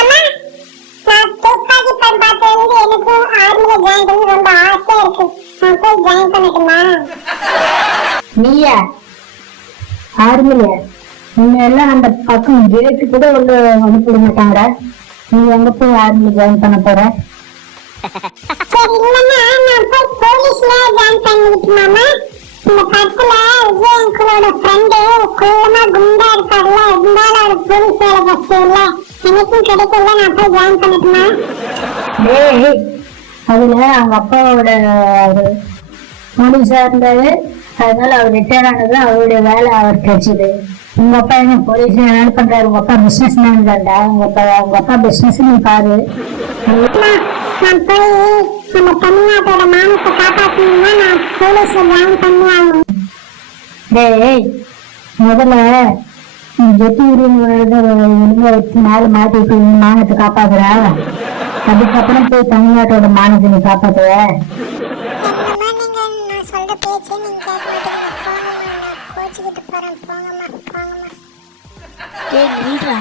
அம்மா நான் துப்பாக்கி படம் பார்த்தது எனக்கு ஆர்மில ஜாயின் பண்ண ரொம்ப ஆசையா இருக்கு. நான் போய் ஜாயின் பண்ணட்டுமா? நீயா ஆர்மில எல்லாம் அந்த பக்கம் கேட்டு கூட உள்ள அனுப்பிட மாட்டாங்க. நீ எங்க போய் ஆர்மில ஜாயின் பண்ண போற? சரி இல்லன்னா நான் போய் போலீஸ்ல ஜாயின் பண்ணிட்டுமாமா? இந்த படத்துல விஜய் அங்கிளோட ஃப்ரெண்டு குள்ளமா குண்டா இருப்பார்ல, இருந்தாலும் அவர் போலீஸ் வேலை கிடைச்சதுல எனக்கும் கிடைக்கல. நான் போய் ஜாயின் பண்ணட்டுமா? ஏய் அதுல அவங்க அப்பாவோட போலீஸா இருந்தாரு, அதனால அவர் ரிட்டையர் ஆனது அவருடைய வேலை அவர் கிடைச்சது. உங்க அப்பா என்ன போலீஸ் என்ன பண்றாரு? உங்க அப்பா பிசினஸ் மேன் தான்டா. உங்க அப்பா பிசினஸ் நீ பாரு. நான் போய் நம்ம தமிழ்நாட்டோட மானத்தை காப்பாற்றணும்னா நான் போலீஸ்ல ஜாயின் பண்ணி ஆகணும். டேய் முதல்ல ஜெட்டி ஒழுங்கா நாலு மாட்டிட்டு மானத்தை காப்பாத்துற, அதுக்கப்புறம் போய் தமிழ்நாட்டோட மானத்தை நீ காப்பாத்துவ. என்னம்மா நீங்க நான் சொல்ற பேச்சே நீங்க கேட்க மாட்டீங்க. போங்கம்மா, நான் கோச்சிக்கிட்டு போறேன். போங்கம்மா போங்கம்மா. ஏய் நில்றா.